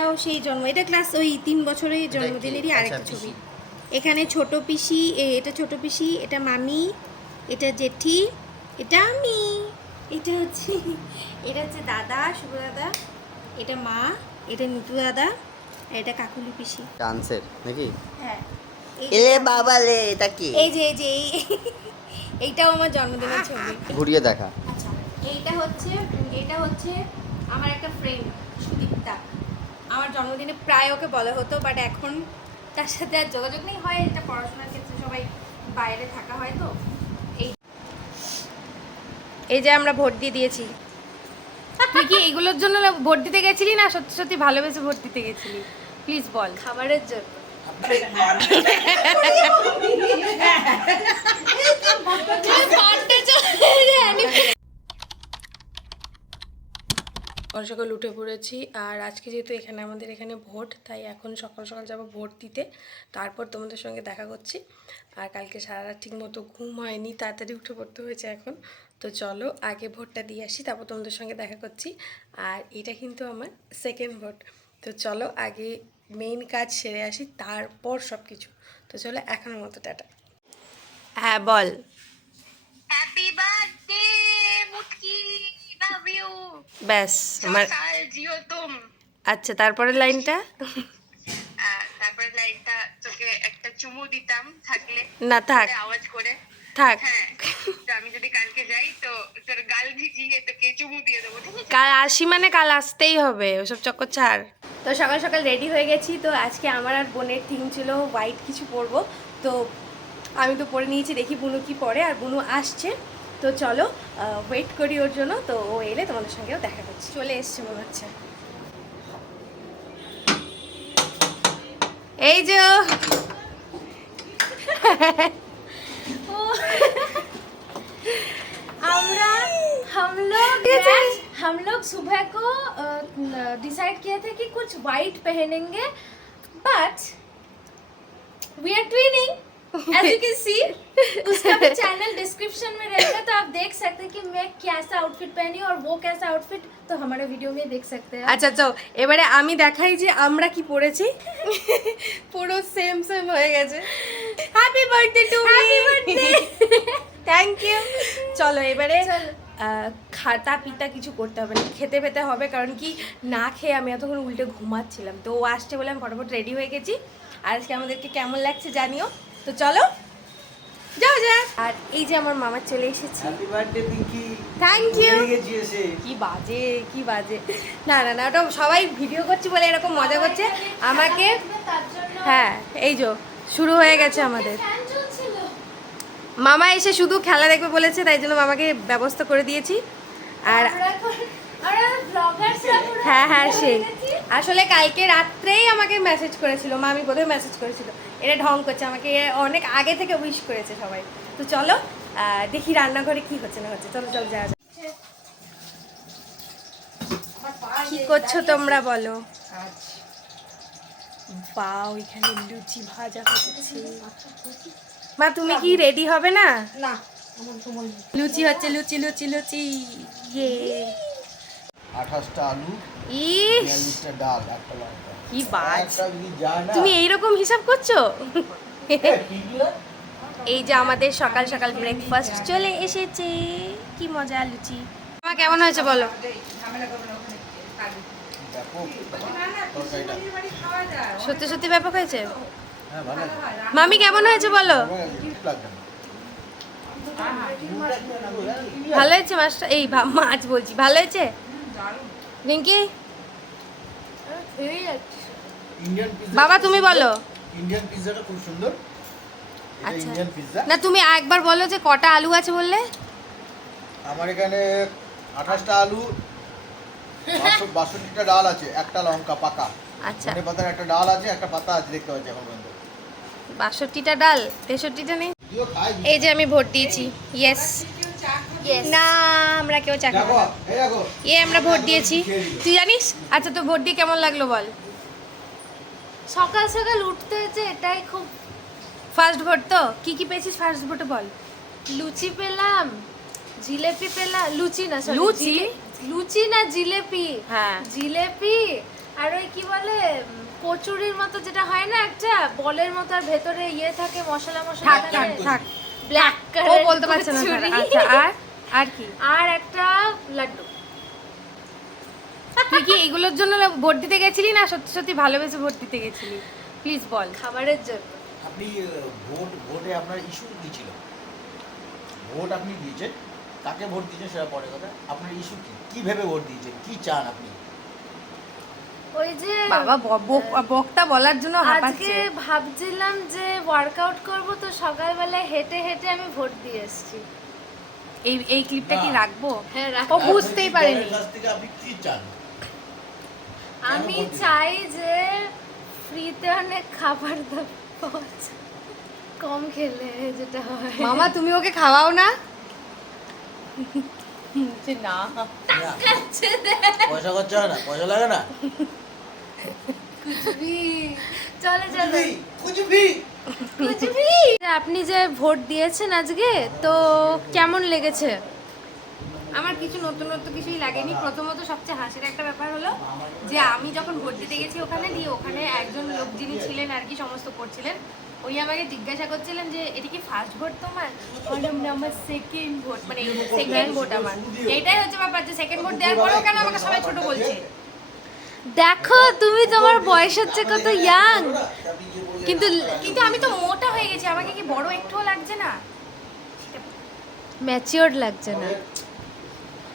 এটাও সেই জন্ম, এটা ক্লাস ওই 3 বছরের জন্মদিনেরই আরেকটা ছবি। এখানে ছোট পিসি, এটা ছোট পিসি, এটা মামি, এটা জেঠি, এটা আমি, এটা হচ্ছে দাদা, শুভ দাদা, এটা মা, এটা নিতু দাদা, আর এটা কাকুলি পিসি। ডান্সের নাকি? হ্যাঁ। এলে বাবা লে, এটা কি? এই যে এইটাও আমার জন্মদিনের ছবি। ঘুরিয়ে দেখা। আচ্ছা, এটা হচ্ছে আমার একটা ফ্রেন্ড সুদীপ্তা। আমার জন্মদিনে প্রায় ওকে বলা হতো, বাট এখন তার সাথে আর যোগাযোগ নেই, হয় এটা পড়াশোনার ক্ষেত্রে সবাই বাইরে থাকা হয়। তো এই যে আমরা ভোট দিয়ে দিয়েছি। তুই কি এইগুলোর জন্য ভোট দিতে গেছিলি না সত্যি সত্যি ভালোবেসে ভোট দিতে গেছিলি? প্লিজ বল। খাবারের জন্য। সকাল উঠে পড়েছি, আর আজকে যেহেতু আমাদের এখানে ভোট, তাই এখন সকাল সকাল যাবো ভোট দিতে, তারপর তোমাদের সঙ্গে দেখা করছি। আর কালকে সারা রাত ঠিক মতো ঘুম হয়নি, তাড়াতাড়ি উঠে পড়তে হয়েছে এখন। তো চলো আগে ভোটটা দিয়ে আসি, তারপর তোমাদের সঙ্গে দেখা করছি। আর এটা কিন্তু আমার সেকেন্ড ভোট। তো চলো আগে মেইন কাজ সেরে আসি, তারপর সব কিছু। তো চলো এখনের মতো টাটা। হ্যাঁ বল। হ্যাপি বার্থডে মুটকি, লাভ ইউ। ব্যাস আমার জিও তুম। আচ্ছা, তারপরের লাইনটা? তারপরে লাইনটা তোকে একটা চুমু দিতাম থাকলে। না থাক, আওয়াজ করে থাক। হ্যাঁ, তো আমি যদি কালকে যাই তো তোর গাল ভিজিয়ে তোকে চুমু দিয়ে দেবো, ঠিক আছে? কাল আসি মানে কাল আসতেই হবে, ওসব চক্কর ছাড়। তো সকাল সকাল রেডি হয়ে গেছি। তো আজকে আমার আর বোনের থিম ছিল হোয়াইট কিছু পরবো, তো আমি তো পরে নিয়েছি, দেখি বুনু কি পরে। আর বুনু আসছে, তো চলো ওয়েট করি ওর জন্য। তো ও এলে তোমাদের সঙ্গেও দেখা করছি। চলে এসছে মনে হচ্ছে, এই যে हम लोग सुबह को डिसाइड किए थे कि कुछ वाइट पहनेंगे, but we are twinning, as you can see. उसका भी चैनल डिस्क्रिप्शन में रहेगा, तो आप देख सकते हैं कि मैं कैसा आउटफिट पहनी और वो कैसा आउटफिट, तो हमारे वीडियो में देख सकते हैं। আচ্ছা তো এবারে আমি দেখাই যে আমরা কি পরেছি। পুরো সেম সেম হয়ে গেছে। Happy birthday to me. Happy birthday, thank you. চলো এবারে খাতা পিতা কিছু করতে হবে না, খেতে পেতে হবে, কারণ কি না খেয়ে আমি এতক্ষণ উল্টে ঘুমাচ্ছিলাম। তো ও আসছে বলে আমি ফটাফট রেডি হয়ে গেছি। আর আজকে আমাদেরকে কেমন লাগছে জানিও। তো চলো যাও যা। আর এই যে আমার মামা চলে এসেছে। Happy birthday Pinky. Thank you. কি বাজে, কি বাজে। না না না, ওটা সবাই ভিডিও করছি বলে এরকম মজা করছে আমাকে। হ্যাঁ এই যে শুরু হয়ে গেছে আমাদের। মামা এসে শুধু খেলা দেখবে বলেছে, তাই জন্য মামাকে ব্যবস্থা করে দিয়েছি। আর হ্যাঁ হ্যাঁ সেই আসলে কালকে রাত্রেই আমাকে মেসেজ করেছিল, মামি বোধহয় মেসেজ করেছিল। এটা ঢং করছে, আমাকে অনেক আগে থেকে উইশ করেছে সবাই। তো চলো দেখি রান্নাঘরে কি হচ্ছে না হচ্ছে। চলো চলো যাওয়া যাক। কি করছো তোমরা বলো? বাও, এখানে লুচি ভাজা হচ্ছে। মা তুমি কি রেডি হবে না? না, লুচি হচ্ছে, লুচি লুচি লুচি। ইয়ে 28টা আলু, ইস 42টা ডাল, একটা লঙ্কা। কি বাজ, একটা যদি যায় না। তুমি এইরকম হিসাব করছো? পিঙ্কি না? এই যে আমাদের সকাল সকাল ব্রেকফাস্ট চলে এসেছে। কি মজা, লুচি। মা কেমন হয়েছে বলো? ব্যাপক তরকারিটা। সত্যি সত্যি ব্যাপক হয়েছে। হ্যাঁ ভালো। মামি কেমন হয়েছে বলো? লাগবে না। ভালো হয়েছে মাছটা, এই মাছ বলছি, ভালো হয়েছে রিঙ্কি? Indian pizza. বাবা তুমি বলো। ইন্ডিয়ান পিৎজাটা খুব সুন্দর। এটা আচ্ছা ইন্ডিয়ান পিৎজা। না, তুমি একবার বলো যে কটা আলু আছে বললে। আমার এখানে 28টা আলু, 62টা ডাল আছে, একটা লঙ্কা পাকা। আচ্ছা, ধনে পাতার একটা ডাল আছে, একটা পাতা আছে, দেখতে পাচ্ছি এখন পর্যন্ত। 62টা ডাল, 63টা নেই। যদিও খাই। এই যে আমি ভোট দিয়েছি। ইয়েস না, আমরা কেউ চা খাবো দেখো, না। এই দেখো। আমরা ভোট দিয়েছি, তুই জানিস? আচ্ছা তো ভোট দিয়ে কেমন লাগলো বল? সকাল সকাল উঠতে হয়েছে, এটাই খুব। ফার্স্ট ভোট তো কি কি পেয়েছিস ফার্স্ট ভোটে বল? লুচি পেলাম, জিলেপি পেলাম, লুচি না sorry, লুচি? লুচি না জিলেপি। হ্যাঁ। জিলেপি আর ওই কি বলে কচুরির মতো যেটা হয় না একটা বলের মতো আর ভেতরে ইয়ে থাকে মশলা মশলা থাক থাক থাকে থাক ব্ল্যাক ও বলতে পারছে না ছাড়া। আচ্ছা আর কি আর একটা লাড্ডু। তুই কি এগুলোর জন্য ভোট দিতে গেছিলি না সত্যি সত্যি ভালোবেসে ভোট দিতে গেছিলি? প্লিজ বল। খাবারের জন্য। আপনি ভোটে আপনার ইস্যু কি ছিল? ভোট আপনি দিয়েছেন, কাকে ভোট দিয়েছেন সেটা পরে কথা। আপনার ইস্যু কি, কি ভেবে ভোট দিয়েছেন, কি চান আপনি? ওই যে বাবা বক্তা বলার জন্য আজকে হাঁপাচ্ছে। ভাবছিলাম যে ওয়ার্কআউট করব, তো সকালবেলা হেঁটে হেঁটে আমি ভোট দিয়ে এসেছি। এই ক্লিপটা কি না। রাখবো? হ্যাঁ ও বুঝতেই পারেনি। দলের কাছ থেকে আপনি কি চান? আমি ভোট দিলেন? চাই যে ফ্রিতে অনেক খাবার দাবার পাওয়া যায়। কম খেলে যেটা হয়। মামা তুমি ওকে খাওয়াও না? যে না না। পয়সা খরচা হয় না, পয়সা লাগে না। চলে চলে কুচবি আপনি যে ভোট দিয়েছেন আজকে, তো কেমন লেগেছে? আমার কিছু নতুনত্ব কিছুই লাগেনি। প্রথমত সবচেয়ে হাসির একটা ব্যাপার হলো যে আমি যখন ভোট দিতে গেছি ওখানে দিয়ে ওখানে একজন লোক যিনি ছিলেন আর কি সমস্ত করছিলেন, উনি আমাকে জিজ্ঞাসা করছিলেন যে এটা কি ফার্স্ট ভোট তোমার? বললাম না, আমার সেকেন্ড ভোট, মানে সেকেন্ড ভোট আমার। এইটাই হচ্ছে ব্যাপার যে সেকেন্ড ভোট দেওয়ার পরেও কেন আমাকে সবাই ছোট বলছে। দেখো তুমি, তোমার বয়স হচ্ছে কত ইয়াং, কিন্তু কিন্তু আমি তো মোটা হয়ে গেছি, আমাকে কি বড় একটুও লাগছে না? ম্যাচিওর লাগছে না।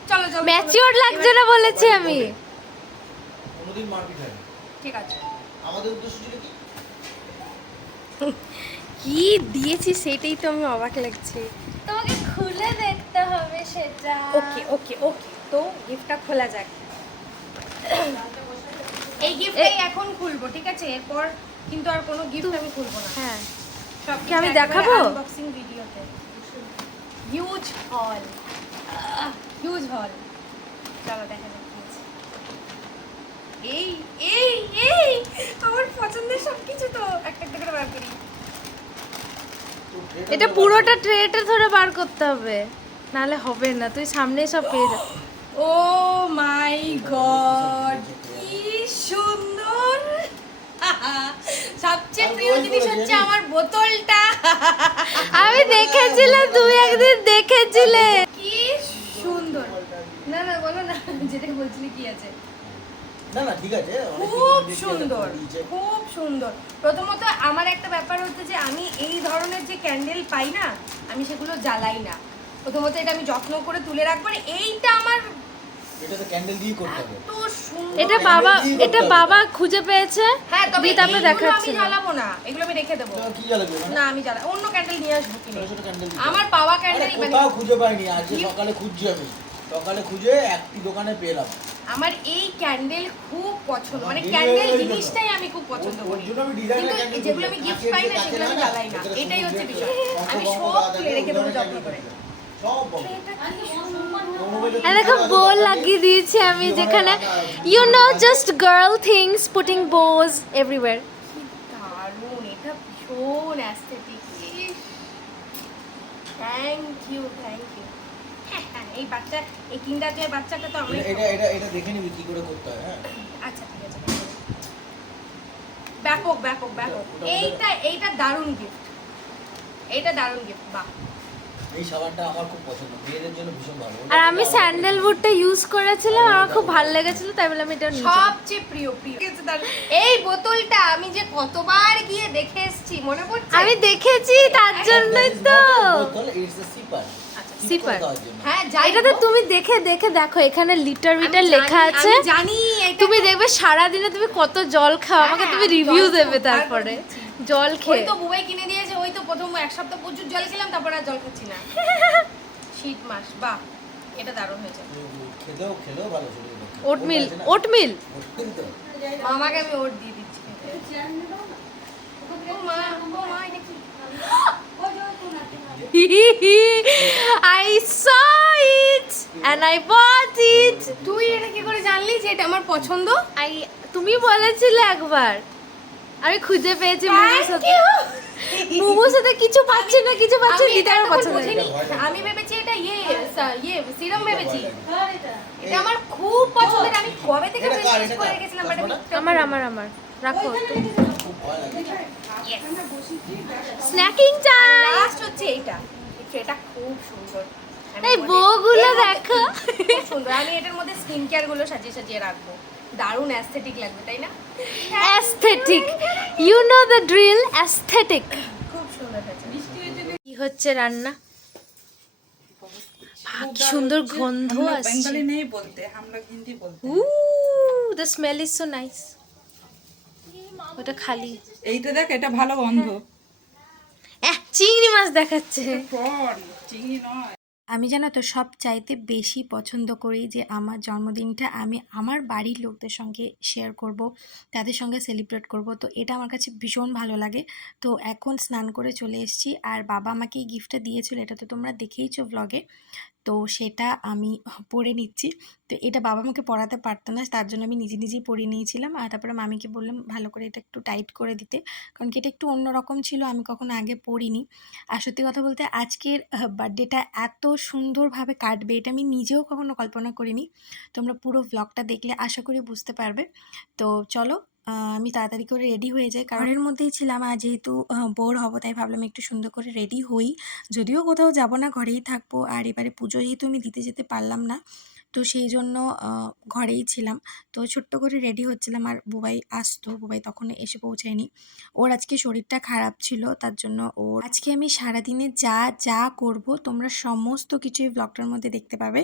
চলো চলো ম্যাচিওর লাগছে না বলেছি আমি। কোনোদিন মারপিট হয়নি। ঠিক আছে। আমাদের উদ্দেশ্য ছিল কি? কি দিয়েছি সেটাই তো আমি অবাক লাগছে। তোমাকে খুলে দেখতে হবে সেটা। ওকে ওকে ওকে, তো গিফটটা খোলা যাক। এই গিফটটাই এখন খুলবো, ঠিক আছে? এরপর কিন্তু আর কোনো গিফট আমি খুলবো না। হ্যাঁ, সব কি আমি দেখাবো? আনবক্সিং ভিডিওতে। হিউজ হল, হিউজ হল। চলো দেখা যাক কি আছে। এই এই এই আমার পছন্দের সবকিছু তো একটা একটা করে বার করি। এটা পুরোটা ট্রেটা ধরে বার করতে হবে, নাহলে হবে না। তুই সামনে সব পেয়ে যাবি। ও মাই গড, কি সুন্দর! সবচেয়ে প্রিয় জিনিস হচ্ছে আমার বোতলটা। আমি দেখেছিলাম, তুমি একদিন দেখেছিলে। কি সুন্দর! না না বলো না, যেটা বলছিলি কি আছে? না না ঠিক আছে, অনেক খুব কিছু সুন্দর, দিয়েছে। খুব সুন্দর। প্রথমত আমার একটা ব্যাপার হচ্ছে যে আমি এই ধরনের যে ক্যান্ডেল পাই না, আমি সেগুলো জ্বালাই না। প্রথমত এটা আমি যত্ন করে তুলে রাখবো। আর এইটা আমার এটা তো ক্যান্ডেল দিয়ে করতে হবে। এত সুন্দর। এটা বাবা, এটা বাবা খুঁজে পেয়েছে। হ্যাঁ, তবে দিদি আমরা এইগুলো আমি দেখাচ্ছি না। জ্বালাবো না, এগুলো আমি রেখে দেবো। তো কি জ্বালাবে না আমি জ্বালা অন্য ক্যান্ডেল নিয়ে আসবো কিনে। ছোট ছোট ক্যান্ডেল আমার পাওয়া ক্যান্ডেল মানে কোথাও খুঁজে পাইনি, আজকে সকালে খুঁজছি আমি। সকালে খুঁজে একটি দোকানে পেলাম। আমার এই ক্যান্ডেল খুব পছন্দ, মানে আমার ক্যান্ডেল এই জিনিসটাই আমি খুব পছন্দ ওর করি। জন্য আমি ডিজাইনার কিন্তু ক্যান্ডেল যেগুলো আমি গিফট পাই না সেগুলো আমি জ্বালাই না, এটাই হচ্ছে বিষয়। আমি সব তুলে রেখে দেবো যত্ন করে। সব বন্ধ। আর দেখো বো লাগিয়ে দিয়েছি আমি, যেখানে you know just girl things, putting bows everywhere. কি দারুণ, এটা ভীষণ aesthetic. Thank you thank you. এই বাচ্চা, এই কিন্ডার জয়ের বাচ্চাটা তো আমরা এটা দেখে নিবি কি করে করতে হয়। হ্যাঁ আচ্ছা ঠিক আছে। ব্যাপক ব্যাপক ব্যাপক। এইটা দারুণ গিফট, এইটা দারুণ গিফট। বাহ, এই সাবানটা আমার খুব পছন্দ, মেয়েদের জন্য ভীষণ ভালো। আর আমি স্যান্ডেলউডটা ইউজ করেছিলাম, আমার খুব ভালো লেগেছিল, তাই বলে আমি এটা নিয়ে যাই। সবচেয়ে প্রিয় প্রিয় এই বোতলটা আমি যে কতবার গিয়ে দেখে এসেছি, মনে পড়ছে? আমি দেখেছি, তার জন্যই তো। It's a sipper. সিপার। হ্যাঁ যাই এটাতে হোক, তুমি দেখে দেখে দেখো, এখানে লিটার আমি মিটার জানি- লেখা আছে। আমি জানি এটা তুমি দেখবে সারা দিনে তুমি কত জল খাও, আমাকে হ্যাঁ, তুমি আমি রিভিউ জল দেবে খুব তারপরে। বার করে দিচ্ছি। জল ওই খেয়ে তো বুবাই কিনে দিয়েছে, ওই তো প্রথম এক সপ্তাহ প্রচুর জল খেলাম, তারপর আর জল খাচ্ছি না। শীত মাস, বাহ এটা দারুণ হয়েছে। খেলেও ভালো শরীরের পক্ষে। ওটমিল, ওটা আছে না? ওটমিল। ওটমিল তো। মামাকে আমি ওট দিয়ে দিচ্ছি খেতে। ও মা, এটা কি? I saw it and I bought it. তুই এটা কি করে জানলি যে এটা আমার পছন্দ? তুমি বলেছিলে একবার, আমি খুঁজে পেয়েছি। Thank you. মোমোর সাথে কিছু পাচ্ছে না কিছু পাচ্ছে আমি দিতে আমার এটা পছন্দ বুঝিনি। নেই। আমি ভেবেছি এটা সিরাম ভেবেছি। এটা আমার খুব পছন্দের, আমি কবে থেকে এটা কার? প্রেসক্রাইব এটা করে কার? রেখেছিলাম বাট আমি আমার রাখো খুব ভয় লাগে। Snacking time. লাস্ট হচ্ছে এইটা। এটা খুব সুন্দর। আমি এই মনে- বউগুলো এর মধ্যে- দেখো। খুব সুন্দর। আমি এটার মধ্যে স্কিন কেয়ার গুলো সাজিয়ে সাজিয়ে রাখবো, দারুণ অ্যাস্থেটিক লাগবে তাই না? Aesthetic, you know the drill, aesthetic. খুব সুন্দর হয়েছে। কি হচ্ছে রান্না? কি সুন্দর গন্ধ আসছে। बंगाली नहीं बोलते, हम लोग हिंदी बोलते हैं। The smell is so nice. ওটা খালি এইটা দেখ, এটা ভালো গন্ধ। চিংড়ি মাছ দেখাচ্ছে। প্রন, চিংড়ি নয়। আমি জানো তো সব চাইতে বেশি পছন্দ করি যে আমার জন্মদিনটা আমি আমার বাড়ির লোকদের সঙ্গে শেয়ার করব, তাদের সঙ্গে সেলিব্রেট করব। তো এটা আমার কাছে ভীষণ ভালো লাগে। তো এখন স্নান করে চলে এসেছি, আর বাবা আমাকে এই গিফটটা দিয়েছিল, এটা তো তোমরা দেখেইছো ব্লগে। তো সেটা আমি পরে নিচ্ছি। তো এটা বাবা আমাকে পরাতে পারতো না, তার জন্য আমি নিজে নিজেই পরিয়ে নিয়েছিলাম। আর তারপরে মামিকে বললাম ভালো করে এটা একটু টাইট করে দিতে, কারণ কি এটা একটু অন্যরকম ছিল, আমি কখনো আগে পরিনি। আর সত্যি কথা বলতে আজকের বার্থডেটা এত সুন্দরভাবে কাটবে এটা আমি নিজেও কখনো কল্পনা করিনি। তোমরা পুরো ব্লগটা দেখলে আশা করি বুঝতে পারবে। তো চলো আমি তাড়াতাড়ি করে রেডি হয়ে যাই, কারণ এর মধ্যেই ছিলাম। আর যেহেতু বোর হব তাই ভাবলাম একটু সুন্দর করে রেডি হই, যদিও কোথাও যাব না, ঘরেই থাকবো। আর এবারে পুজো যেহেতু আমি দিতে যেতে পারলাম না, তো সেই জন্য ঘরেই ছিলাম। তো ছোট্ট করে রেডি হচ্ছিলাম, আর বুবাই আসতো, বুবাই তখন এসে পৌঁছায়নি। ওর আজকে শরীরটা খারাপ ছিল, তার জন্য ওর আজকে আমি সারাদিনে যা যা করব তোমরা সমস্ত কিছু এই ব্লগটার মধ্যে দেখতে পাবে,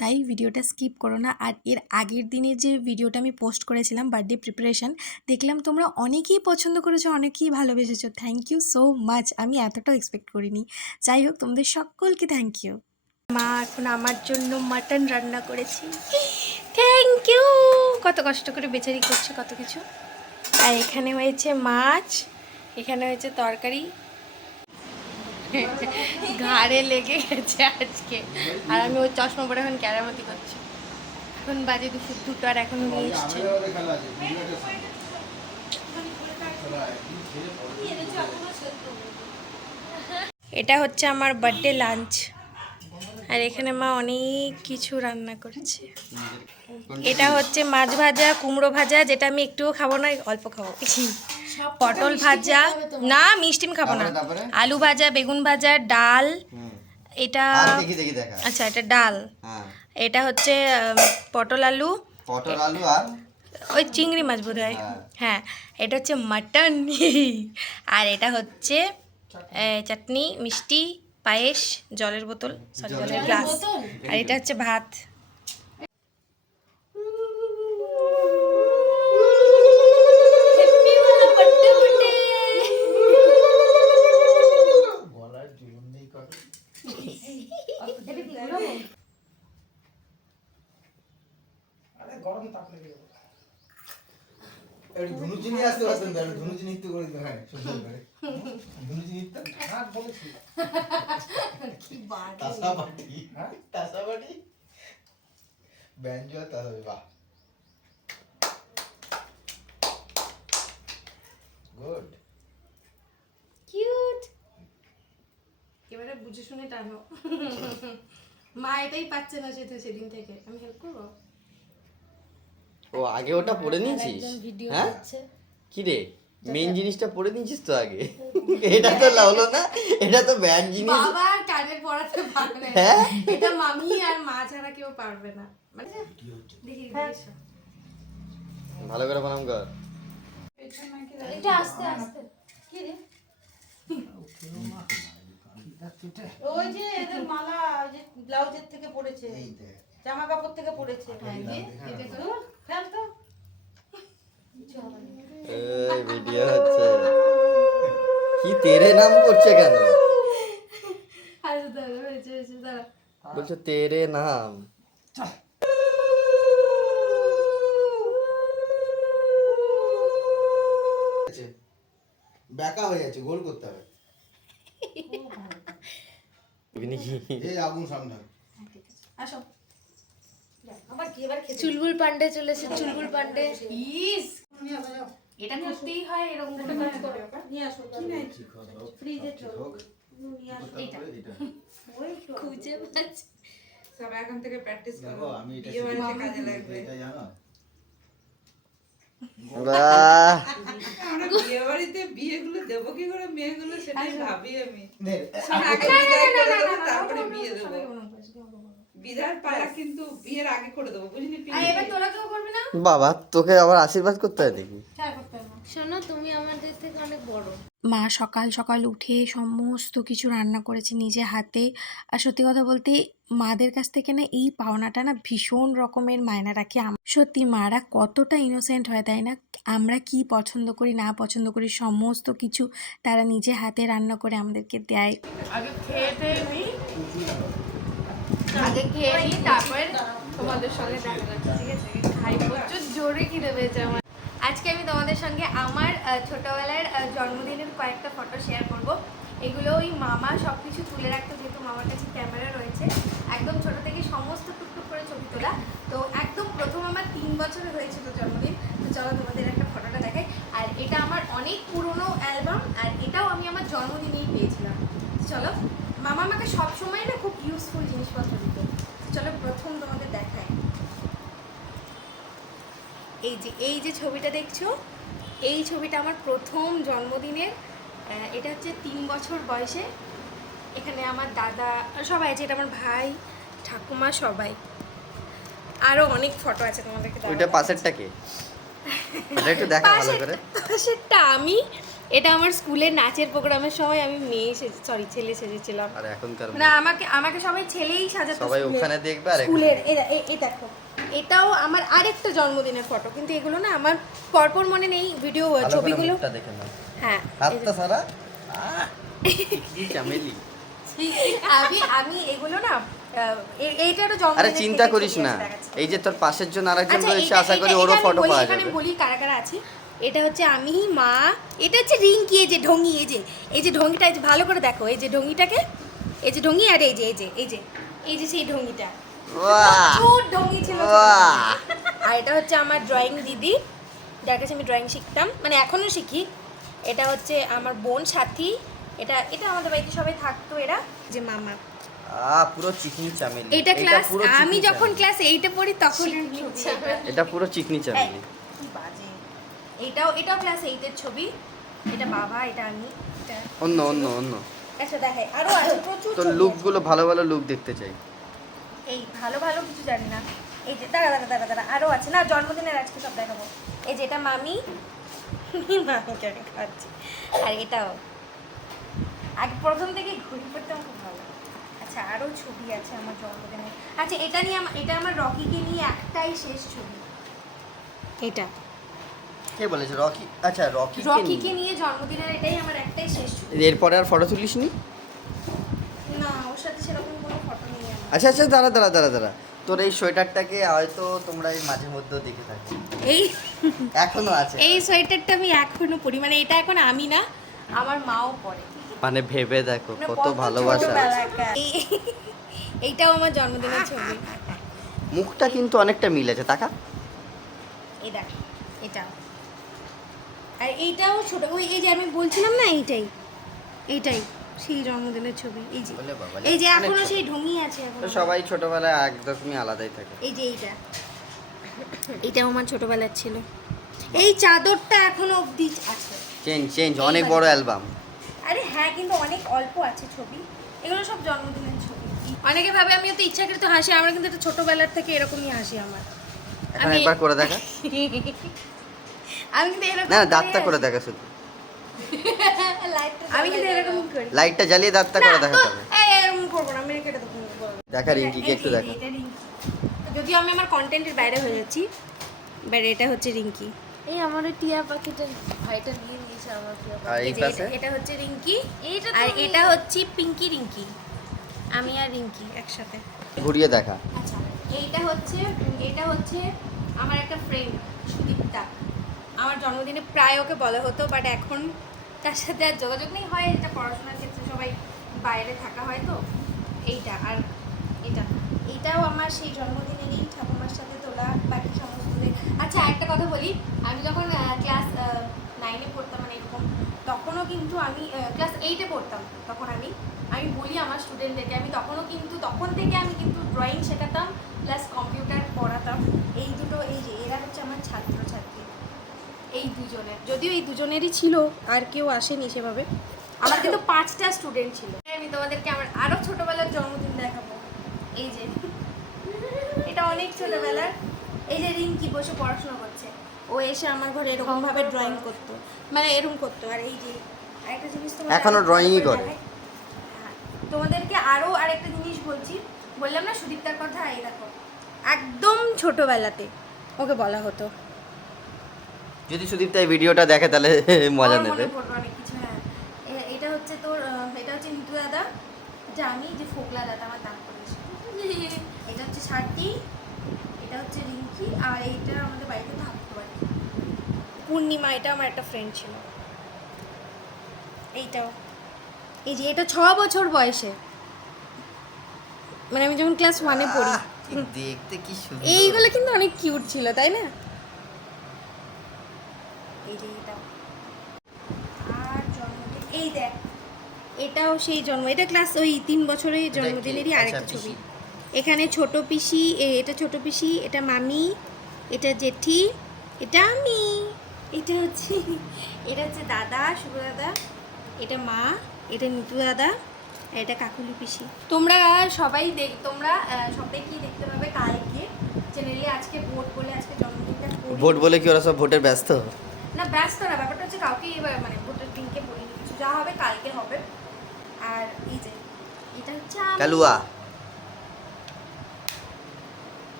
তাই ভিডিওটা স্কিপ করো না। আর এর আগের দিনের যে ভিডিওটা আমি পোস্ট করেছিলাম বার্থডে প্রিপারেশন, দেখলাম তোমরা অনেকেই পছন্দ করেছো, অনেকেই ভালোবেসেছো। থ্যাংক ইউ সো মাচ, আমি এতটাও এক্সপেক্ট করিনি। যাই হোক, তোমাদের সকলকে থ্যাংক ইউ। মা এখন আমার জন্য মাটন রান্না করেছি, থ্যাংক ইউ। কত কষ্ট করে বেচারি করছে কত কিছু। আর এখানে হয়েছে মাছ, এখানে হয়েছে তরকারি। ঘাড়ে লেগে গেছে আজকে, আর আমি ওর চশমা পরে এখন ক্যারামতি করছি। এখন বাজে দুপুর 2টা, আর এখন উনি এসছে। এটা হচ্ছে আমার বার্থডে লাঞ্চ, আর এখানে মা অনেক কিছু রান্না করেছে। এটা হচ্ছে মাছ ভাজা, কুমড়ো ভাজা, যেটা আমি একটুও খাবো না, অল্প খাবো। পটল ভাজা, না মিষ্টি আমি খাবো না। আলু ভাজা, বেগুন ভাজা, ডাল। এটা আচ্ছা, এটা ডাল। এটা হচ্ছে পটল আলু আর ওই চিংড়ি মাছ বোধ হয়। হ্যাঁ, এটা হচ্ছে মাটন। আর এটা হচ্ছে চাটনি, মিষ্টি, পায়েস, জলের বোতল, সরি জলের গ্লাস। আর এটা হচ্ছে ভাত। বলার জীবন নেই কর। একটু ধুনুচি নিয়ে আসতে পারতেন তো, একটু ধুনুচি নৃত্য করে দিতে হয় সুন্দর করে। ধুনুচি নৃত্য হ্যাঁ বলেছি। তাসা বাটি, হ্যাঁ তাসা বাটি, ব্যঞ্জন তাসা, বাহ গুড। কিউট। এবারে বুঝে শুনে টানো। মা এটাই পাচ্ছে না সেদিন থেকে, আমি হেল্প করবো। ও আগে ওটা পড়ে নিয়েছিস? হ্যাঁ কি রে, মেইন জিনিসটা পড়ে নিয়েছিস তো আগে? এটা তো লাউলো না, এটা তো ব্যাড জিনিস। বাবা আর কানের পড়াতে পারবে না, হ্যাঁ? এটা মামি আর মা ছাড়া কেউ পারবে না। মানে দেখি ভালো করে প্রণাম কর। এটা আস্তে আস্তে। কি রে? ওই যে এদের মালা, ওই যে ব্লাউজের থেকে পড়েছে, এই দেখ জামা কাপড় থেকে পড়েছে। ফেল তো। এই ভিডিও হচ্ছে কি, তেরে নাম করছে কেন? আচ্ছা দাঁড়া, হয়েছে দাঁড়া। বলছো তেরে নাম। ব্যাকা হয়ে যাচ্ছে, গোল করতে হবে। এই আগুন সামনে। আসো। চুলবুল পান্ডে চলেছে, চুলবুল পান্ডে। ইস, এটা করতেই হয় এরকম করে কাজ করে। নিয়ে আসো ফ্রিজে নিয়ে আসো এটা ওই তো খুঁজে পাচ্ছি সব এখন থেকে প্র্যাকটিস দেখো করো, আমি এটা বিয়ে বাড়িতে কাজে লাগবে। এটা জানো বাহ, আমরা বিয়ে বাড়িতে বিয়েগুলো দেবো কি করে মেয়েগুলো সেটাই ভাবি আমি। নে, আগে বিদায় করে দেবো, তারপরে বিয়ে দেবো। বিদার পালা কিন্তু বিয়ের আগে করে দেবো, বুঝলি? আর এবার তোরা কেউ করবি না? বাবা তোকে আবার আশীর্বাদ করতে হয় নাকি? হ্যাঁ, করতে হবে। শোনো তুমি আমাদের থেকে অনেক বড়। মা সকাল সকাল উঠে সমস্ত কিছু রান্না করেছে নিজে হাতে। আর সত্যি কথা বলতে মাদের কাছ থেকে না এই পাওনাটা না ভীষণ রকমের মায়না রাখি। সত্যি মারা কতটা ইনোসেন্ট হয় তাই না? আমরা কি পছন্দ করি না পছন্দ করি সমস্ত কিছু তারা নিজে হাতে রান্না করে আমাদেরকে দেয়। আগে খেয়ে নিই তারপরে তোমাদের সঙ্গে দেখা যাচ্ছে, ঠিক আছে? খাই প্রচুর জোরে খিদে পেয়েছে আমার। আজকে আমি তোমাদের সঙ্গে আমার ছোটবেলার জন্মদিনের কয়েকটা ফটো শেয়ার করব। এগুলো ওই মামা সব কিছু তুলে রাখতো, যেহেতু মামার কাছে ক্যামেরা রয়েছে। একদম ছোট থেকে সমস্ত টুকটুক করে ছবি তোলা। তো একদম প্রথম আমার 3 বছরে হয়েছিল জন্মদিন। তো চলো তোমাদের একটা ফটোটা দেখাই। আর এটা আমার অনেক পুরনো অ্যালবাম, আর এটাও আমি আমার জন্মদিনেই পেয়েছিলাম। চলো, মামা আমাকে সবসময় না খুব ইউজফুল জিনিসপত্র দিত। চলো প্রথম তোমাদের দেখাই। এই যে ছবিটা দেখছো, এই ছবিটা আমার প্রথম জন্মদিনের। এটা হচ্ছে 3 বছর বয়সে। এখানে আমার দাদা সবাই আছে, এটা আমার ভাই ঠাকুমা সবাই। আরও অনেক ফটো আছে তোমাদেরকে দেখাবো। ওইটা পাশেরটা কে? এটা একটু দেখা ভালো করে। পাশেরটা আমি। এটা আমার স্কুলের নাচের প্রোগ্রামের সময় আমি ছেলে সেজেছিলাম। আর এখনকার না, আমাকে সবাই ছেলেই সাজাতো। সবাই স্কুলে। ওখানে দেখবে আর স্কুলের এই দেখো, এটাও আমার আরেকটা জন্মদিনের ফটো, কিন্তু এগুলো না আমার পরপর মনে নেই ভিডিও ছবিগুলো। দেখে নাও। হ্যাঁ, হাতটা সারা কি চামেলি। আমি এগুলো না এইটারও আরে জন্মদিনের চিন্তা থেকে করিস ছবি না, আছে, দেখাচ্ছি। এই যে তোর পাশের জন আরেকজন আচ্ছা, রয়েছে, এটা- আশা করি এটা- ওরও এটা আমি ফটো বলি, পাওয়া এখানে যাবে। বলি কারা কারা আছে। এটা হচ্ছে আমি, মা। এটা হচ্ছে রিঙ্কি, এই যে ঢঙ্গি, এই যে ঢঙ্গিটা, এই যে ভালো করে দেখো, এই যে ঢঙ্গিটাকে, এই যে ঢঙ্গি, আর এই যে সেই ঢঙ্গিটা। বাহ, প্রচুর ঢঙ্গি ছিল বাহ। আর এটা হচ্ছে আমার ড্রয়িং দিদি, যার কাছে আমি ড্রয়িং শিখতাম, মানে এখনও শিখি। এটা হচ্ছে আমার বোন সাথী। এটা আমাদের বাড়িতে সবাই থাকতো। এরা যে মামা। পুরো চিকনি চামেলি। এটা ক্লাস, পুরো আমি চিকনি যখন চামেলি। ক্লাস 8-এ পড়ি তখন এটা পুরো চিকনি চামেলি। কি বাজে। এটাও ক্লাস 8-এর ছবি। এটা বাবা, এটা আমি, এটা অন্য আচ্ছা দেখাই, আরো আছে প্রচুর তোর ছবি লুক আছে। গুলো ভালো ভালো লুক দেখতে চাই। এই ভালো কিছু জানি না। এই যে দাঁড়া আরো আছে না, জন্মদিনের আজকে সব দেখাবো। এই যে এটা মামি, মামিকে আমি খাচ্ছি। আর এটাও আগে প্রথম থেকে ঘুরি পড়তাম, খুব ভালো। আচ্ছা, আরো ছবি আছে আমার জন্মদিনের। আচ্ছা, এটা আমার রকিকে নিয়ে একটাই শেষ ছবি। এটা কে বলেছে রকি? আচ্ছা রকিকে নিয়ে জন্মদিনের এটাই আমার একটাই শেষ ছবি। এরপরে আর ফটো তুলিসনি? না, ওর সাথে সেরকম কোনো ফটো নেই আমার। আচ্ছা দাঁড়া। তোর এই সোয়েটারটাকে হয়তো তোমরা এই মাঝে মধ্যে দেখে থাকো, এই এখনো আছে। এই সোয়েটারটা আমি এখনো পরি, মানে এটা এখন আমি না, আমার মাও পরে। মানে ভেবে দেখো মানে কত ভালোবাসা। ছোটবেলাকার। এইটাও আমার জন্মদিনের ছবি। মুখটা কিন্তু অনেকটা মিল আছে, তাকা। এই দেখ, এটা। আর এইটাও ছোট, এই যে আমি বলছিলাম না, এইটাই সেই জন্মদিনের ছবি। বলে বাবা, এই যে অনেক এখনো ছোট। সেই ঢঙ্গি আছে তো এখনো। সবাই ছোটবেলায় একদমই আলাদাই থাকে। এই যে এইটাও আমার ছোটবেলার ছিল। এই চাদরটা এখনো অবধি আছে। চেঞ্জ অনেক বড় অ্যালবাম। আরে হ্যাঁ, কিন্তু অনেক অল্প আছে ছবি। এগুলো সব জন্মদিনের ছবি। অনেকে ভাবে আমি তো ইচ্ছাকৃত হাসি, আমরা কিন্তু এটা ছোটবেলার থেকে এরকমই হাসি আমার। এখন একবার করে দেখা। আমি কিন্তু এরকম না করেই দাঁতটা করে হাসি। দেখা শুধু। আমি কিন্তু এরকম করি। লাইটটা জ্বালিয়ে দাঁতটা করে দেখাতে হবে। এরকম করবো না, আমি কেটে দেবো। দেখা রিঙ্কিকে একটু দেখা। এটা রিঙ্কি। যদিও আমি আমার কন্টেন্টের বাইরে হয়ে যাচ্ছি, বাট এটা হচ্ছে রিঙ্কি। এই আমার ওই টিয়া পাখিটা ভাইটা নিয়ে নিয়েছে আমার টিয়া পাখি। আর এই এই যে পাশে এটা হচ্ছে রিঙ্কি, এইটা আর এটা হচ্ছে পিঙ্কি রিঙ্কি। আমি আর রিঙ্কি একসাথে। ঘুরিয়ে দেখা। আচ্ছা, এটা হচ্ছে আমার একটা ফ্রেন্ড সুদীপ্তা। আমার জন্মদিনে প্রায় ওকে বলা হতো, বাট এখন তার সাথে আর যোগাযোগ নেই। হয় এটা পড়াশোনার ক্ষেত্রে সবাই বাইরে থাকা হয়, তো এইটাও আমার সেই জন্মদিনেরই ঠাকুমার সাথে তোলা। বাকি সমস্ত আসলে আচ্ছা একটা কথা বলি, আমি যখন ক্লাস 9-এ পড়তাম মানে এরকম, তখনও কিন্তু আমি ক্লাস 8-এ পড়তাম, তখন আমি বলি আমার স্টুডেন্টদেরকে, আমি তখন থেকে আমি কিন্তু ড্রয়িং শেখাতাম প্লাস কম্পিউটার পড়াতাম। এই দুটো, এই যে এরা হচ্ছে আমার ছাত্রছাত্রী, এই দুজনের, যদিও এই দুজনেরই ছিল, আর কেউ আসেনি সেভাবে। আমার কিন্তু 5টা স্টুডেন্ট ছিল। আমি তোমাদেরকে আমার আরও ছোটোবেলার জন্মদিন দেখাবো। এই যে এটা অনেক ছোটোবেলার, এই যে রিঙ্কি বসে পড়াশোনা করছে, ও এসে আমার ঘরে এরকমভাবে ড্রয়িং করতো, মানে এরকম করতো। আর এই যে আরেকটা জিনিস তোমাদের এখনো ড্রয়িংই করে। হ্যাঁ, তোমাদেরকে আরও আরেকটা জিনিস বলছি, বললাম না সুদীপ্তার কথা, এই দেখো একদম ছোটোবেলাতে ওকে বলা হতো। যদি সুদীপ্তা এই ভিডিওটা দেখে তাহলে মজা আমার নেবে। মনে পড়লো অনেক কিছু। হ্যাঁ, এটা হচ্ছে তোর, এটা হচ্ছে নিতু দাদা, যা আমি যে ফোকলা দাদা আমার দাম করেছে। এটা হচ্ছে সার্টি, এটা হচ্ছে রিঙ্কি, আর এইটা আমাদের বাড়িতে থাকতো আর কি। পূর্ণিমা, এটা আমার একটা ফ্রেন্ড ছিল। এইটাও, এই যে এটা 6 বছর বয়সে, মানে আমি যখন ক্লাস 1-এ পড়ি। দেখতে কি সুন্দর। এইগুলো কিন্তু অনেক কিউট ছিল, তাই না? এই যে এটা, আর জন্মদিন, এই দেখ এটাও সেই জন্ম, এটা ক্লাস ওই 3 বছরের জন্মদিনেরই আরেকটা আচ্ছা, ছবি। পিসি। এখানে ছোট পিসি, এটা ছোট পিসি, এটা মামি, এটা জেঠি, এটা আমি, এটা হচ্ছে দাদা, শুভ দাদা, এটা মা, এটা নিতু দাদা, আর এটা কাকুলি পিসি। তোমরা সবাই কি দেখতে পাবে কালকে, জেনারেলি আজকে ভোট বলে আজকে জন্মদিনটা করি। ভোট বলে কি ওরা সব ভোটের ব্যস্ত? না ব্যস্ত না, ব্যাপারটা হচ্ছে কাউকে মানে ভোটের দিনকে বলিনি কিছু, যা হবে কালকে হবে। আর এই যে এটা হচ্ছে আমি। কালুয়া।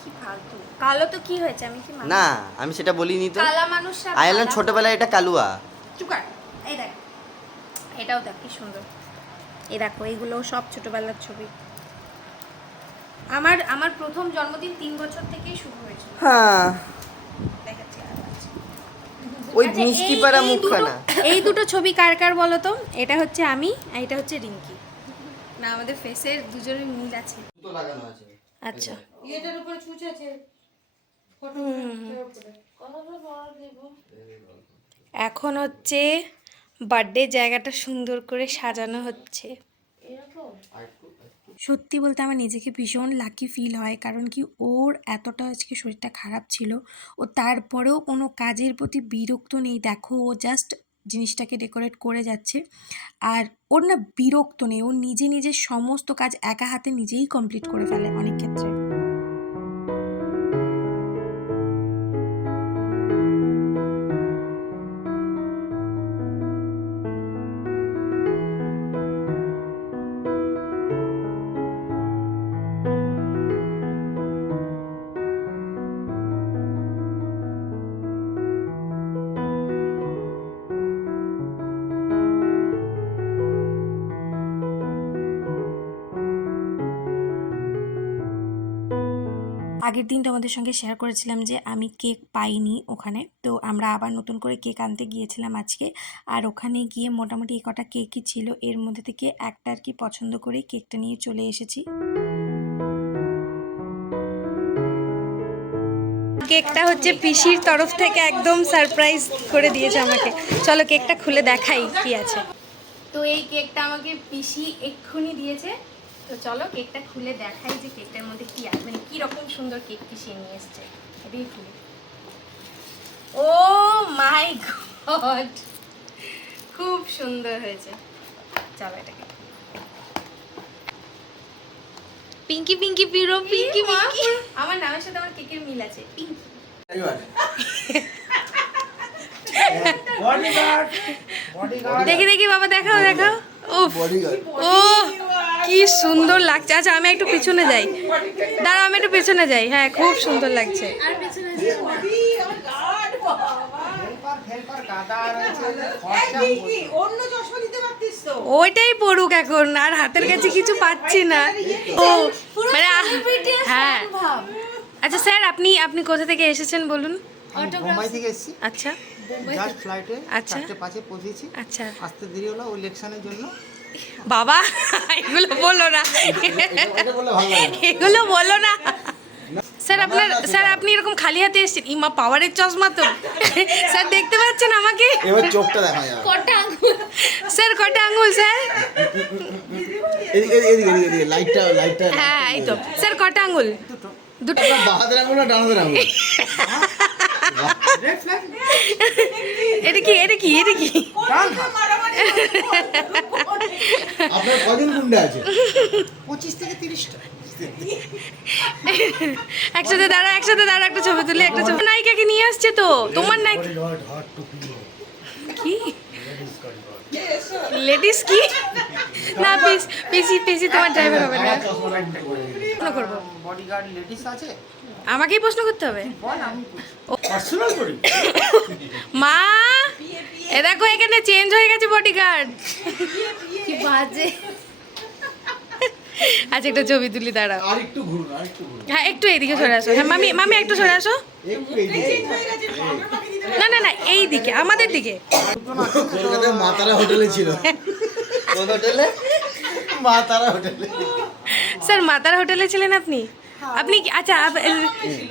কি ফালতু, কালো তো কি হয়েছে, আমি কি মানুষ? না আমি সেটা বলিনি তো। কালা মানুষরা আয়ারল্যান্ড ছোটবেলায় এটা কালুয়া। চুকার। এই দেখ, এটাও দেখ কি সুন্দর। এই দেখো এইগুলো সব ছোটবেলার ছবি। আমার প্রথম জন্মদিন 3 বছর থেকেই শুরু হয়েছিল। হ্যাঁ, দেখাচ্ছি আর আছে। ওই আচ্ছা, মিষ্টি পাড়া এই মুখখানা। এই দুটো ছবি কার কার বলো তো? এটা হচ্ছে আমি, আর এটা হচ্ছে রিঙ্কি। না আমাদের ফেসের দুজনের মিল আছে। তো লাগানো আছে। আচ্ছা, এটার উপরে ছুঁচ আছে ফটো এখন হচ্ছে বার্থডে জায়গাটা সুন্দর করে সাজানো হচ্ছে। সত্যি বলতে আমার নিজেকে ভীষণ লাকি ফিল হয়, কারণ কি ওর এতটা আজকে শরীরটা খারাপ ছিল, ও তারপরেও কোনো কাজের প্রতি বিরক্ত নেই। দেখো ও জাস্ট জিনিসটাকে ডেকোরেট করে যাচ্ছে, আর ওর না বিরক্ত নেই, ও নিজে নিজের সমস্ত কাজ একা হাতে নিজেই কমপ্লিট করে ফেলে অনেক ক্ষেত্রে। আগের দিন তোমাদের সঙ্গে শেয়ার করেছিলাম যে আমি কেক পাইনি ওখানে, তো আমরা আবার নতুন করে কেক আনতে গিয়েছিলাম আজকে। আর ওখানে গিয়ে মোটামুটি এই কটা কেকই ছিল, এর মধ্যে থেকে একটা আর কি পছন্দ করে কেকটা নিয়ে চলে এসেছি। কেকটা হচ্ছে পিসির তরফ থেকে একদম সারপ্রাইজ করে দিয়েছে আমাকে। চলো কেকটা খুলে দেখাই কি আছে। তো এই কেকটা আমাকে পিসি এক্ষুনি দিয়েছে, তো চলো কেকটা খুলে দেখাই যে কেকটার মধ্যে কি আছে, মানে কি রকম সুন্দর কেক পিসি নিয়ে এসছে। এটাই খুলে, ও মাই গড খুব সুন্দর হয়েছে। চলো এটাকে পিঙ্কি পিঙ্কি পিরো পিঙ্কি পিঙ্কি, আমার নামের সাথে আমার কেকের মিল আছে, পিঙ্কি। দেখি দেখি বাবা, দেখাও দেখাও। ও কি সুন্দর লাগছে। আচ্ছা আমি একটু পিছনে যাই, দাঁড়াও আমি একটু পিছনে যাই। হ্যাঁ খুব সুন্দর লাগছে। অন্য চশমা দিতে পারতিস তো। ওইটাই পড়ুক এখন, আর হাতের কাছে কিছু পাচ্ছি না। ও মানে হ্যাঁ। আচ্ছা স্যার, আপনি কোথা থেকে এসেছেন বলুন? বোম্বাই থেকে এসেছি, আচ্ছা জাস্ট ফ্লাইটে আচ্ছা। 4:05 পৌঁছেছি। আচ্ছা আসতে দেরি হলো ওই ইলেকশনের জন্য। বাবা এগুলো বলো না, এটা বললে ভালো লাগে। এগুলো বলো না। স্যার আপনার স্যার আপনি এরকম খালি হাতে এসেছেন, ইমা পাওয়ারের চশমা তো স্যার দেখতে পাচ্ছেন আমাকে? এবার চোখটা দেখা যাবে। কটা আঙ্গুল? স্যার কটা আঙ্গুল স্যার? এদিকে লাইটটা হ্যাঁ এই তো স্যার কটা আঙ্গুল? দুটো। বাঁ হাতের আঙুল না ডান হাতের আঙুল? এটা কি এটা কি এটা কি? আপনার কজন গুন্ডা আছে? 25 থেকে 30টা। একসাথে দাঁড়া একটা ছবি তুলে একটা ছবি। নায়িকাকে নিয়ে আসছে তো তোমার নায়িকা কি? লেডিস কি না পিসি তোমার ড্রাইভার হবে না। প্রশ্ন করবো, বডিগার্ড লেডিস আছে? আমাকেই প্রশ্ন করতে হবে? বল আমি বলছি। পার্সোনাল করি। মা এ দেখো এখানে চেঞ্জ হয়ে গেছে বডিগার্ড। কি বাজে। আচ্ছা একটা ছবি তুলি দাঁড়াও। আর একটু ঘুরুন। হ্যাঁ একটু এইদিকে সরে আসো। হ্যাঁ মামি একটু সরে আসো। একটু এইদিকে। না এই দিকে আমাদের দিকে। কলকাতায় মা তারা হোটেলে ছিল। কোন হোটেলে? মা তারা হোটেলে। স্যার মাতার হোটেলে ছিলেন আপনি? আপনি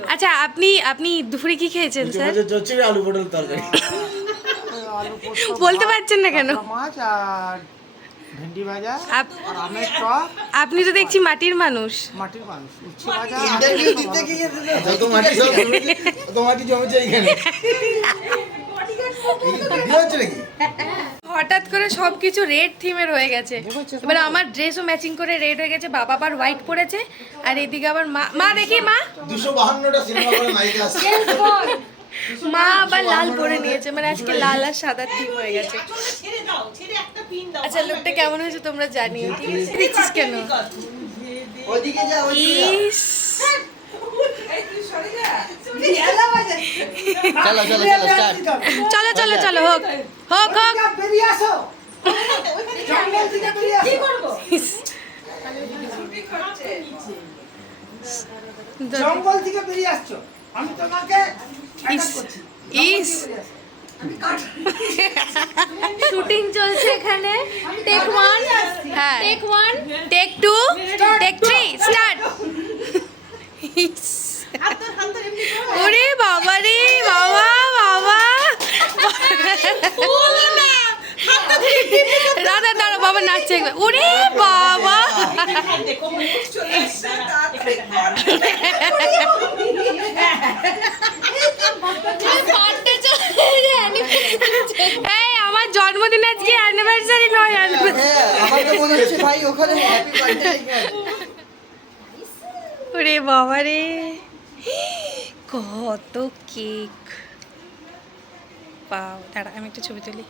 আচ্ছা আপনি দুপুরে কি খেয়েছেন স্যার? চচ্চড়ি আলু পটল তরকারি। আলু পোস্ত, বলতে পারছেন না কেন? মাছ আর ভেন্ডি ভাজা আপ- আর আমের টক, আপনি তো দেখছি মাটির মানুষ। মাটির মানুষ, উচ্ছে ভাজা। ইন্টারভিউ দিতে গিয়ে যত মাটি সব জমেছে, তত মাটি জমেছে এইখানে। এই ভিডিও হচ্ছে নাকি? হঠাৎ করে সবকিছু রেড থিমের হয়ে গেছে। এবার আমার ড্রেসও ম্যাচিং করে রেড হয়ে গেছে, বাবা আবার হোয়াইট পরেছে, আর এদিকে আবার মা দেখি মা 252টা সিনেমা করে নায়িকা আসছে। মা আবার লাল পরে নিয়েছে, মানে আজকে লাল আর সাদা থিম হয়ে গেছে। ছেড়ে দাও, ছেড়ে একটা পিন দাও। আচ্ছা লুকটা কেমন হয়েছে তোমরা জানিও, ঠিক আছে? দিচ্ছিস কেন? ওদিকে যা ওদিকে যা। ইস চলো স্টার্ট। চলো হোক বেরিয়ে আসো। কি করবো? জঙ্গল থেকে বেরিয়ে আসছো, আমি তোমাকে ইস ইস শুটিং চলছে এখানে। টেক 1, হ্যাঁ টেক 1। Take 2 take 3 start. ওরে বাবা রে বাবা দাঁড়া বাবা নাচছে একবার। ওরে বাবা দেখো মুখ চলে আসছে, তাড়াতাড়ি এই আমার জন্মদিন আজকে অ্যানিভার্সারি নয়। হ্যাঁ আমার তো মনে হচ্ছে ভাই ওখানে হ্যাপি বার্থডে লিখে আছে। ওরে বাবা রে কত কেক। পাও দাঁড়া আমি একটা ছবি তুলি।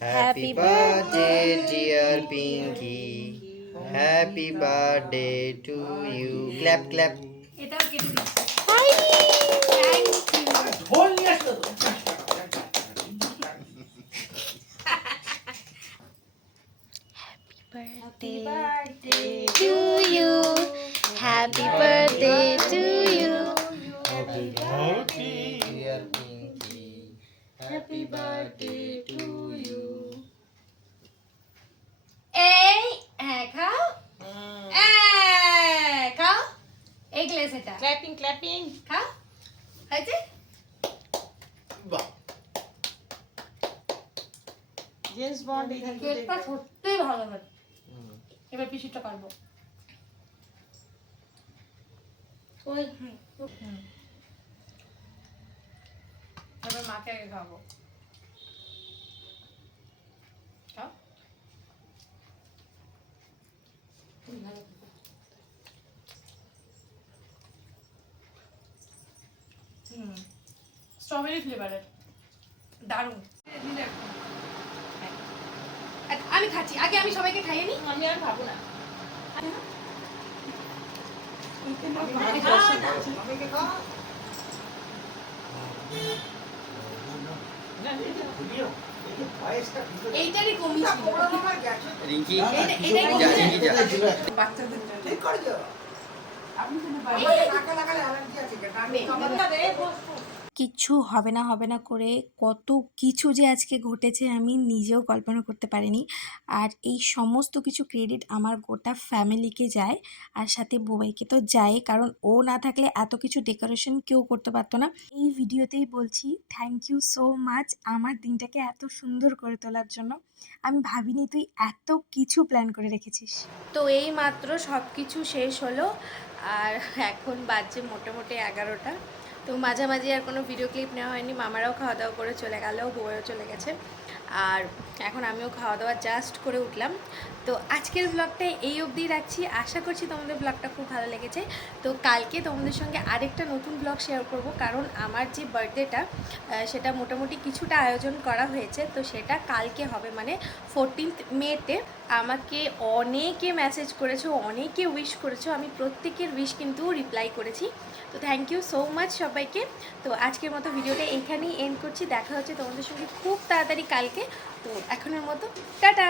Happy birthday dear Pinky. Happy birthday to you. Clap clap. এটাও কেটে দিচ্ছি। ঢোল নিয়ে আসো তো। birthday to you. Happy birthday to you. Happy birthday dear Pinky. Happy birthday to you. এই হ্যাঁ খাও খাও এই গ্লাস এটা ক্ল্যাপিং ক্ল্যাপিং। খাও হয়েছে। বাহ, জেমস বন্ড এই দিকে কেকটা সত্যিই ভালো হয়েছে। এবার পিসিটা কাটবো। ওই এবার মাকে আগে খাবো। খাও। স্ট্রবেরি ফ্লেভারের দারুণ। আমি খাচ্ছি আগে, আমি সবাইকে খাইয়ে নি। আমি আর খাবো না। এইটারই কমি ছিল। রিঙ্কি এটাই যা রিঙ্কি যা। ঠিক করে দাও। নাকে লাগালে অ্যালার্জি আছে কিচ্ছু হবে না করে কত কিছু যে আজকে ঘটেছে আমি নিজেও কল্পনা করতে পারিনি। আর এই সমস্ত কিছু ক্রেডিট আমার গোটা ফ্যামিলিকে যায়, আর সাথে বুবাইকে তো যায়, কারণ ও না থাকলে এত কিছু ডেকোরেশন কেউ করতে পারতো না। এই ভিডিওতেই বলছি থ্যাংক ইউ সো মাচ আমার দিনটাকে এত সুন্দর করে তোলার জন্য। আমি ভাবিনি তুই এত কিছু প্ল্যান করে রেখেছিস। তো এই মাত্র সব কিছু শেষ হলো, আর এখন বাজছে মোটামুটি 11টা। তো মাঝামাঝি আর কোনো ভিডিও ক্লিপ নেওয়া হয়নি, মামারাও খাওয়া দাওয়া করে চলে গেল, বউয়েরও চলে গেছে, আর এখন আমিও খাওয়া দাওয়া জাস্ট করে উঠলাম। তো আজকের ব্লগটা এই অবধি রাখছি, আশা করছি তোমাদের ব্লগটা খুব ভালো লেগেছে। তো কালকে তোমাদের সঙ্গে আরেকটা নতুন ব্লগ শেয়ার করব, কারণ আমার যে বার্থডেটা সেটা মোটামুটি কিছুটা আয়োজন করা হয়েছে, তো সেটা কালকে হবে, মানে 14th মেতে। আমাকে অনেকে মেসেজ করেছো, অনেকে উইশ করেছো, আমি প্রত্যেকের উইশ কিন্তু রিপ্লাই করেছি। তো থ্যাংক ইউ সো মাচ সবাইকে। তো আজকের মতো ভিডিওটা এখানেই এন্ড করছি, দেখা হচ্ছে তোমাদের সঙ্গে খুব তাড়াতাড়ি কালকে। তো এখনের মতো টাটা।